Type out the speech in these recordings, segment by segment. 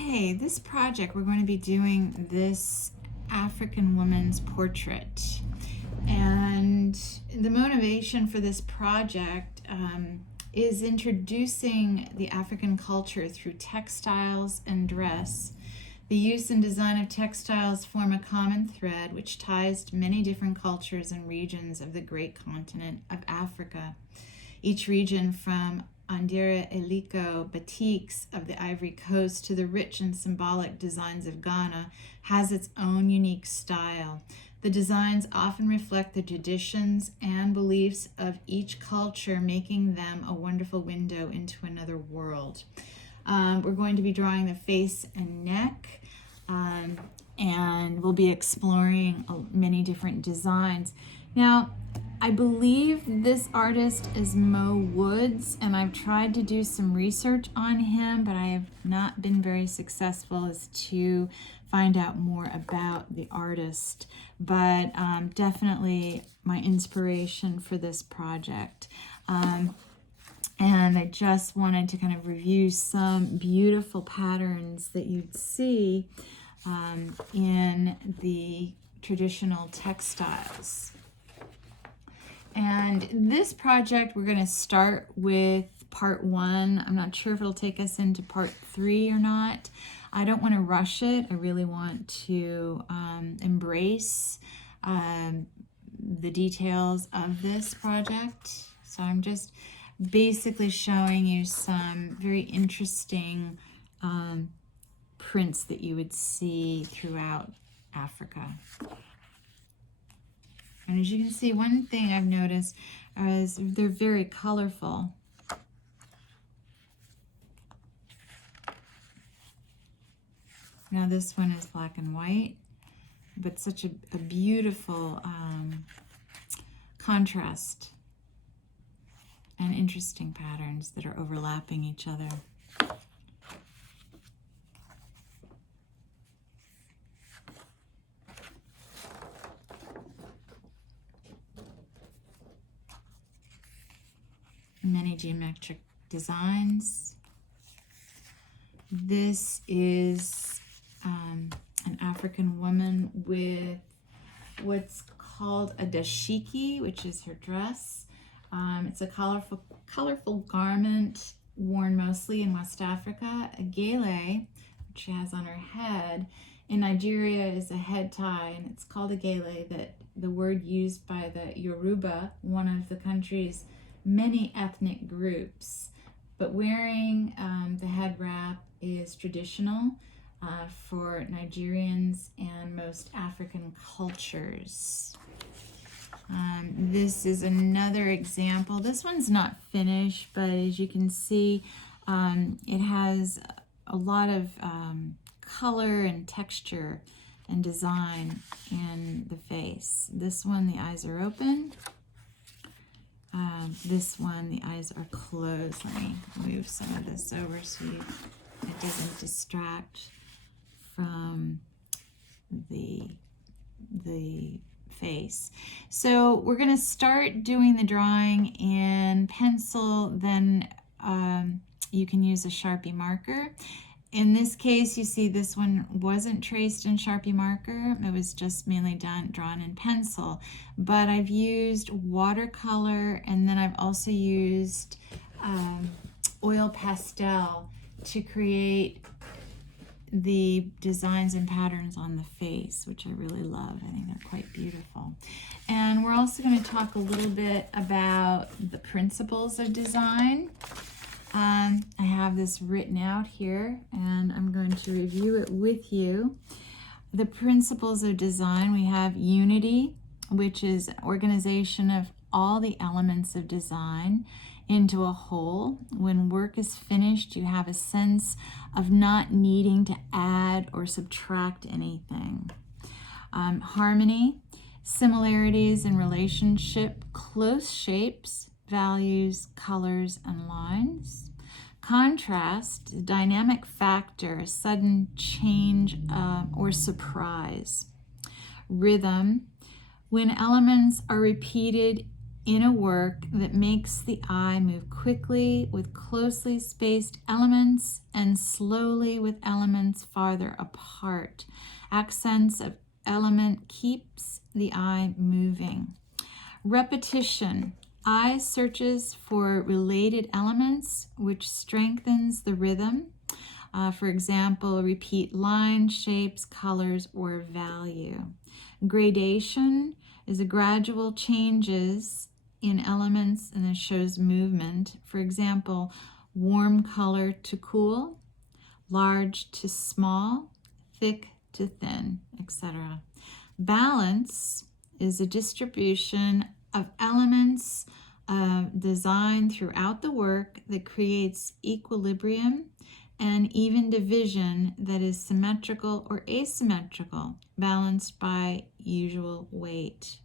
Okay, this project, we're going to be doing this African woman's portrait. And the motivation for this project is introducing the African culture through textiles and dress. The use and design of textiles form a common thread which ties to many different cultures and regions of the great continent of Africa. Each region, from Andere Eliko batiks of the Ivory Coast to the rich and symbolic designs of Ghana, has its own unique style. The designs often reflect the traditions and beliefs of each culture, making them a wonderful window into another world. We're going to be drawing the face and neck, and we'll be exploring many different designs. Now, I believe this artist is Mo Woods, and I've tried to do some research on him, but I have not been very successful as to find out more about the artist. But definitely my inspiration for this project. And I just wanted to kind of review some beautiful patterns that you'd see in the traditional textiles. And this project, we're going to start with part 1. I'm not sure if it'll take us into part 3 or not. I don't want to rush it. I really want to embrace the details of this project. So I'm just basically showing you some very interesting prints that you would see throughout Africa. And as you can see, one thing I've noticed is they're very colorful. Now this one is black and white, but such a beautiful contrast and interesting patterns that are overlapping each other. Many geometric designs. This is an African woman with what's called a dashiki, which is her dress. It's a colorful garment worn mostly in West Africa. A gele, which she has on her head, in Nigeria is a head tie, and it's called a gele, that the word used by the Yoruba, one of the country's many ethnic groups. But wearing the head wrap is traditional for Nigerians and most African cultures. This is another example. This one's not finished, but as you can see, it has a lot of color and texture and design in the face. This one, the eyes are open. This one, the eyes are closed. Let me move some of this over so it doesn't distract from the face. So we're going to start doing the drawing in pencil, then you can use a Sharpie marker. In this case, you see this one wasn't traced in Sharpie marker. It was just mainly drawn in pencil. But I've used watercolor, and then I've also used oil pastel to create the designs and patterns on the face, which I really love. I think they're quite beautiful. And we're also going to talk a little bit about the principles of design. I have this written out here, and I'm going to review it with you. The principles of design, we have unity, which is organization of all the elements of design into a whole. When work is finished, you have a sense of not needing to add or subtract anything. Harmony, similarities in relationship, close shapes, values, colors, and lines. Contrast, dynamic factor, sudden change or surprise. Rhythm, when elements are repeated in a work that makes the eye move quickly with closely spaced elements and slowly with elements farther apart. Accents of element keeps the eye moving. Repetition. Eye searches for related elements, which strengthens the rhythm. For example, repeat lines, shapes, colors, or value. Gradation is a gradual changes in elements, and it shows movement. For example, warm color to cool, large to small, thick to thin, etc. Balance is a distribution of elements designed throughout the work that creates equilibrium and even division that is symmetrical or asymmetrical, balanced by usual weight.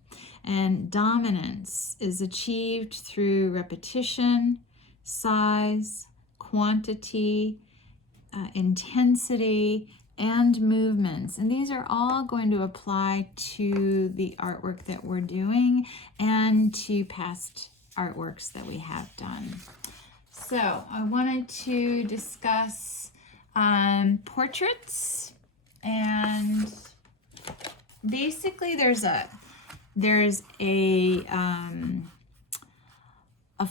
And dominance is achieved through repetition, size, quantity, intensity, and movements. And these are all going to apply to the artwork that we're doing and to past artworks that we have done. So I wanted to discuss portraits, and basically there's a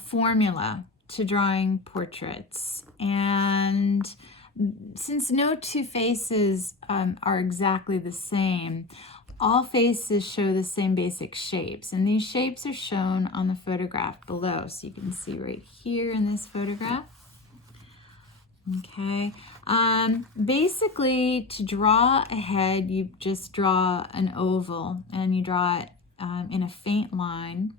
formula to drawing portraits, and since no two faces are exactly the same, all faces show the same basic shapes, and these shapes are shown on the photograph below. So you can see right here in this photograph. Okay, basically to draw a head, you just draw an oval, and you draw it in a faint line,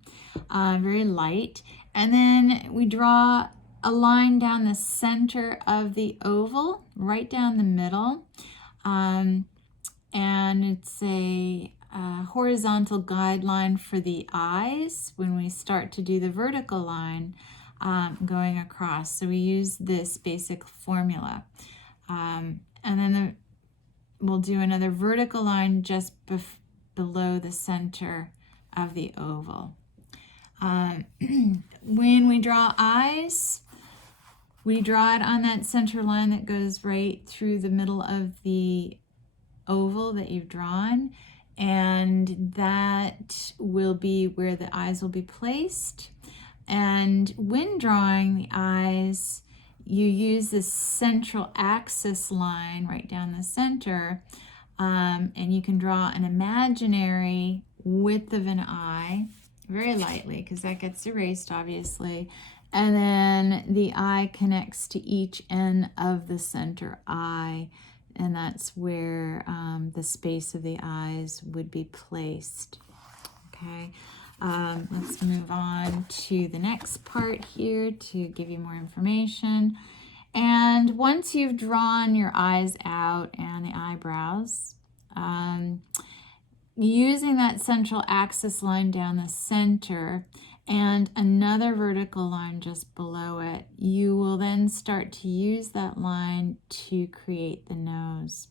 very light, and then we draw a line down the center of the oval, right down the middle, and it's a horizontal guideline for the eyes when we start to do the vertical line going across. So we use this basic formula, and then we'll do another vertical line just below the center of the oval. When we draw eyes, we draw it on that center line that goes right through the middle of the oval that you've drawn, and that will be where the eyes will be placed. And when drawing the eyes, you use this central axis line right down the center, and you can draw an imaginary width of an eye very lightly, because that gets erased obviously, and then the eye connects to each end of the center eye, and that's where the space of the eyes would be placed. Okay, let's move on to the next part here to give you more information. And once you've drawn your eyes out and the eyebrows, using that central axis line down the center and another vertical line just below it, you will then start to use that line to create the nose.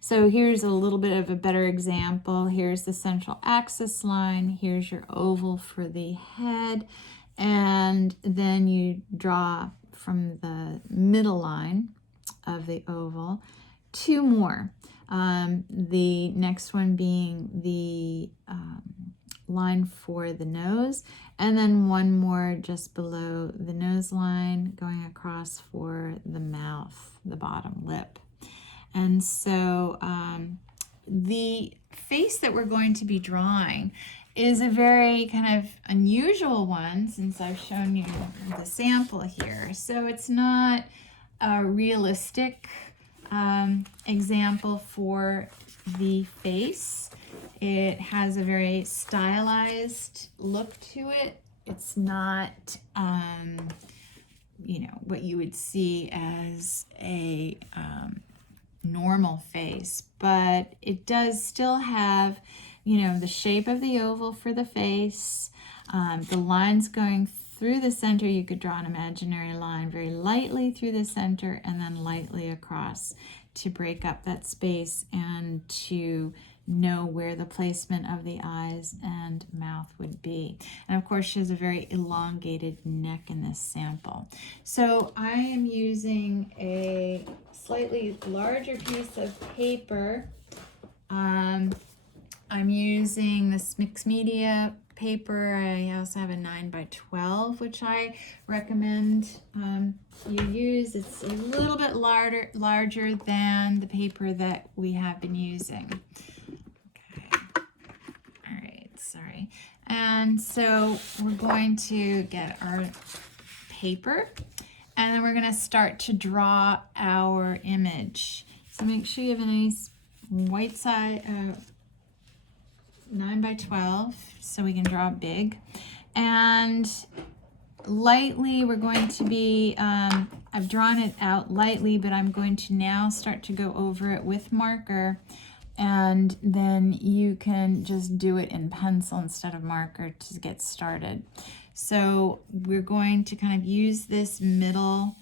So here's a little bit of a better example. Here's the central axis line. Here's your oval for the head. And then you draw from the middle line of the oval two more. The next one being the line for the nose, and then one more just below the nose line going across for the mouth, the bottom lip. And so the face that we're going to be drawing is a very kind of unusual one, since I've shown you the sample here. So it's not a realistic example for the face. It has a very stylized look to it. It's not, what you would see as a normal face, but it does still have, the shape of the oval for the face, the lines going through the center. You could draw an imaginary line very lightly through the center and then lightly across to break up that space and to know where the placement of the eyes and mouth would be. And of course, she has a very elongated neck in this sample. So I am using a slightly larger piece of paper. I'm using this mixed media paper. I also have a 9x12, which I recommend you use. It's a little bit larger than the paper that we have been using. Okay. All right, sorry. And so we're going to get our paper, and then we're going to start to draw our image. So make sure you have a nice white side, 9x12, so we can draw big. And lightly, we're going to be, I've drawn it out lightly, but I'm going to now start to go over it with marker, and then you can just do it in pencil instead of marker to get started. So we're going to kind of use this middle,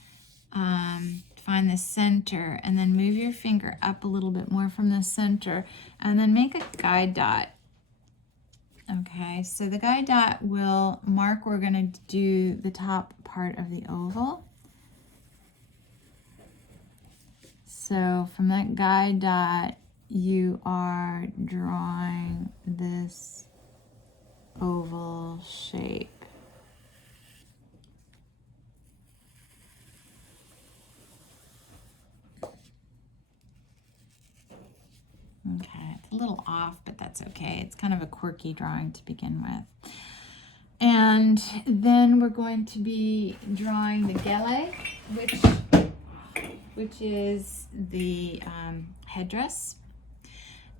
find the center, and then move your finger up a little bit more from the center, and then make a guide dot. Okay, so the guide dot will mark where we're going to do the top part of the oval. So from that guide dot, you are drawing this oval shape. Okay, it's a little off, but that's okay. It's kind of a quirky drawing to begin with. And then we're going to be drawing the gele, which is the headdress.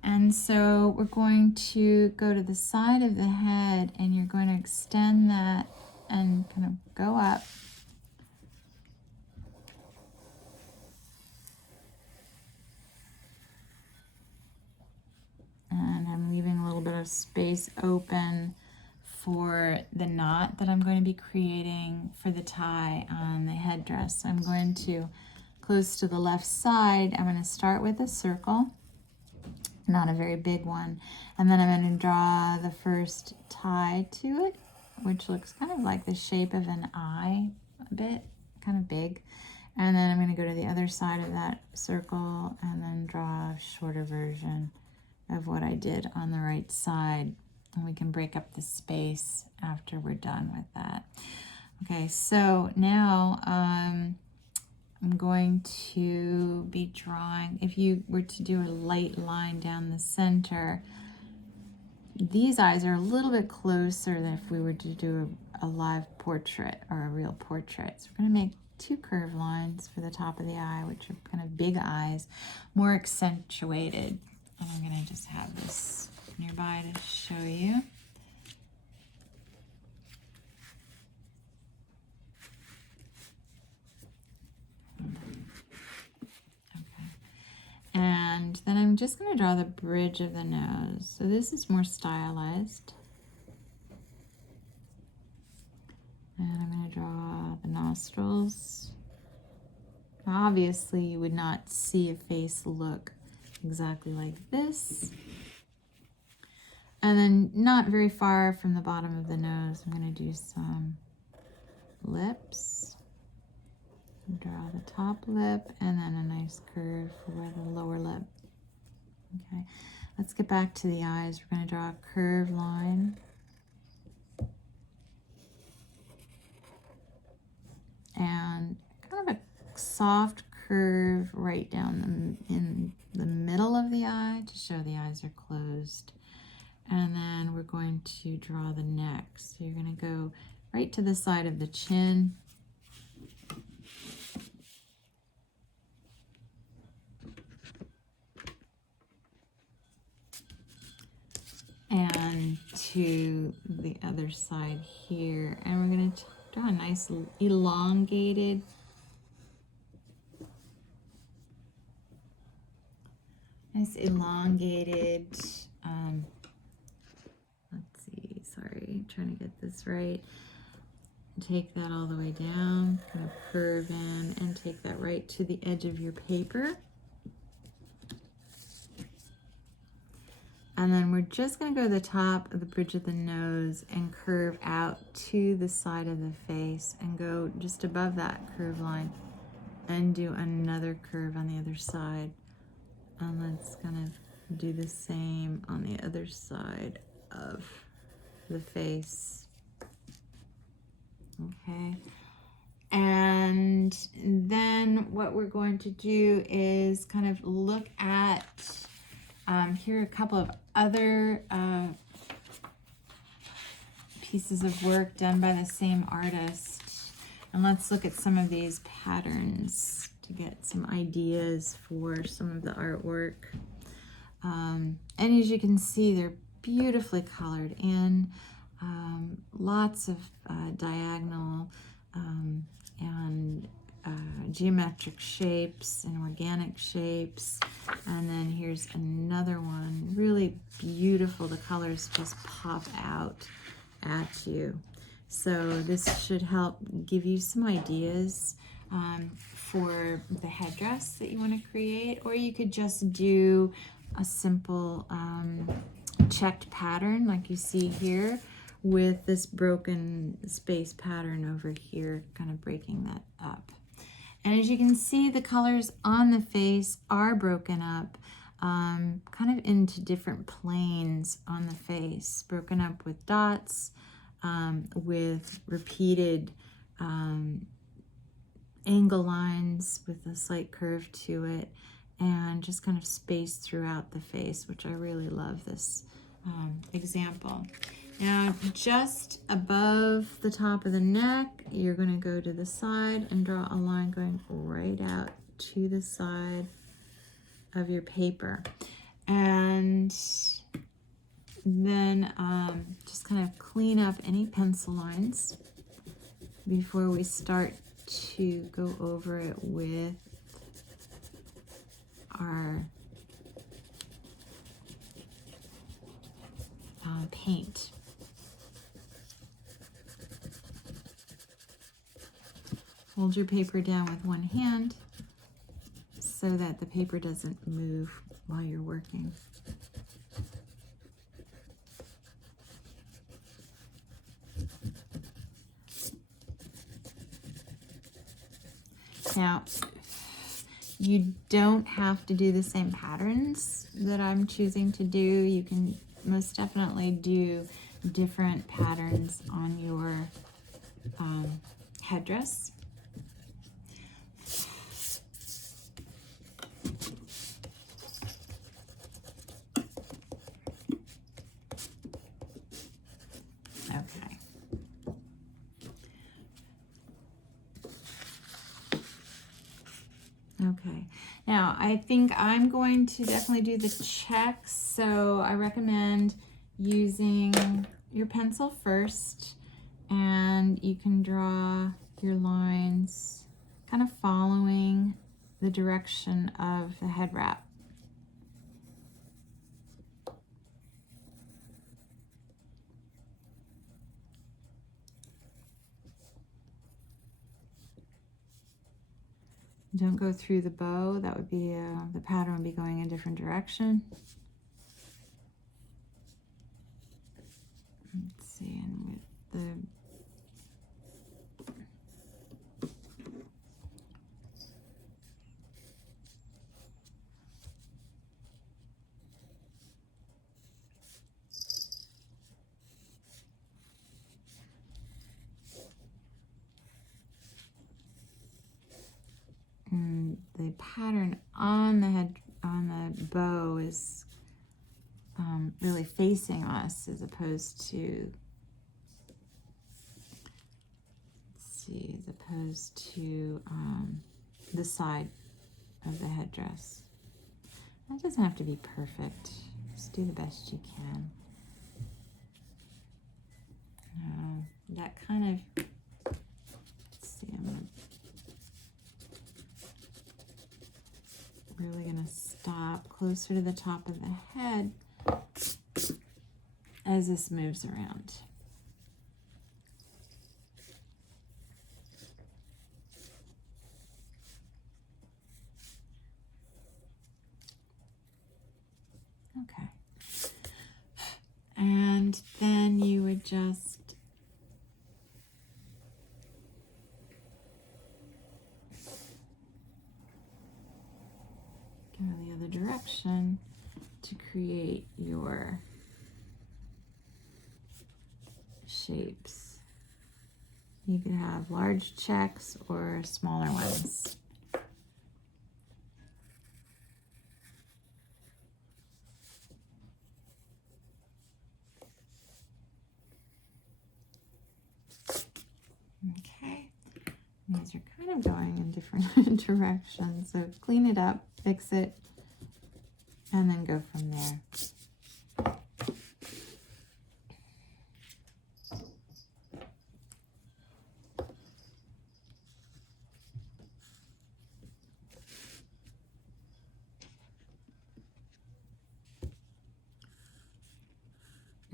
And so we're going to go to the side of the head, and you're going to extend that and kind of go up. And I'm leaving a little bit of space open for the knot that I'm going to be creating for the tie on the headdress. So I'm going to, close to the left side, I'm going to start with a circle, not a very big one, and then I'm going to draw the first tie to it, which looks kind of like the shape of an eye, a bit, kind of big. And then I'm going to go to the other side of that circle and then draw a shorter version of what I did on the right side, and we can break up the space after we're done with that. Okay, so now I'm going to be drawing, if you were to do a light line down the center, these eyes are a little bit closer than if we were to do a live portrait or a real portrait. So we're going to make two curved lines for the top of the eye, which are kind of big eyes, more accentuated. And I'm going to just have this nearby to show you. Okay. And then I'm just going to draw the bridge of the nose. So this is more stylized. And I'm going to draw the nostrils. Obviously, you would not see a face look exactly like this. And then not very far from the bottom of the nose, I'm going to do some lips. Draw the top lip and then a nice curve for the lower lip. Okay, let's get back to the eyes. We're going to draw a curved line. And kind of a soft curve right down in the middle of the eye to show the eyes are closed. And then we're going to draw the neck. So you're going to go right to the side of the chin. And to the other side here. And we're going to draw a nice elongated let's see, sorry, trying to get this right. Take that all the way down, kind of curve in, and take that right to the edge of your paper. And then we're just going to go to the top of the bridge of the nose and curve out to the side of the face and go just above that curve line and do another curve on the other side. And let's kind of do the same on the other side of the face. Okay. And then what we're going to do is kind of look at, here are a couple of other pieces of work done by the same artist. And let's look at some of these patterns to get some ideas for some of the artwork. And as you can see, they're beautifully colored in, lots of diagonal and geometric shapes and organic shapes. And then here's another one, really beautiful. The colors just pop out at you. So this should help give you some ideas for the headdress that you want to create, or you could just do a simple checked pattern like you see here with this broken space pattern over here, kind of breaking that up. And as you can see, the colors on the face are broken up kind of into different planes on the face, broken up with dots, with repeated angle lines with a slight curve to it, and just kind of spaced throughout the face, which I really love this example. Now, just above the top of the neck, you're going to go to the side and draw a line going right out to the side of your paper. And then just kind of clean up any pencil lines before we start to go over it with our paint. Hold your paper down with one hand so that the paper doesn't move while you're working. Now, you don't have to do the same patterns that I'm choosing to do. You can most definitely do different patterns on your headdress. Okay. Okay, now I think I'm going to definitely do the checks, so I recommend using your pencil first, and you can draw your lines kind of following the direction of the head wrap. Don't go through the bow. That would be, the pattern would be going in a different direction. Let's see, and with the pattern on the head, on the bow, is really facing us as opposed to, let's see, as opposed to the side of the headdress. That doesn't have to be perfect. Just do the best you can. That kind of, let's see, I'm really going to stop closer to the top of the head as this moves around. Okay. go the other direction to create your shapes. You could have large checks or smaller ones. Okay, these are kind of going in different directions, so clean it up, fix it, and then go from there.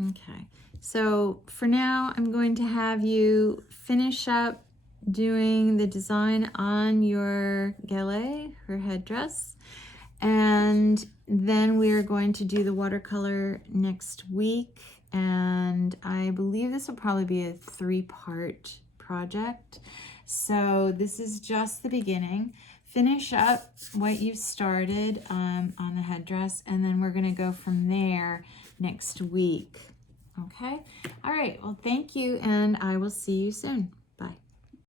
Okay, so for now, I'm going to have you finish up doing the design on your galet, her headdress, and then we're going to do the watercolor next week, and I believe this will probably be a 3-part project. So this is just the beginning. Finish up what you've started on the headdress, and then we're going to go from there next week. Okay? All right. Well, thank you, and I will see you soon.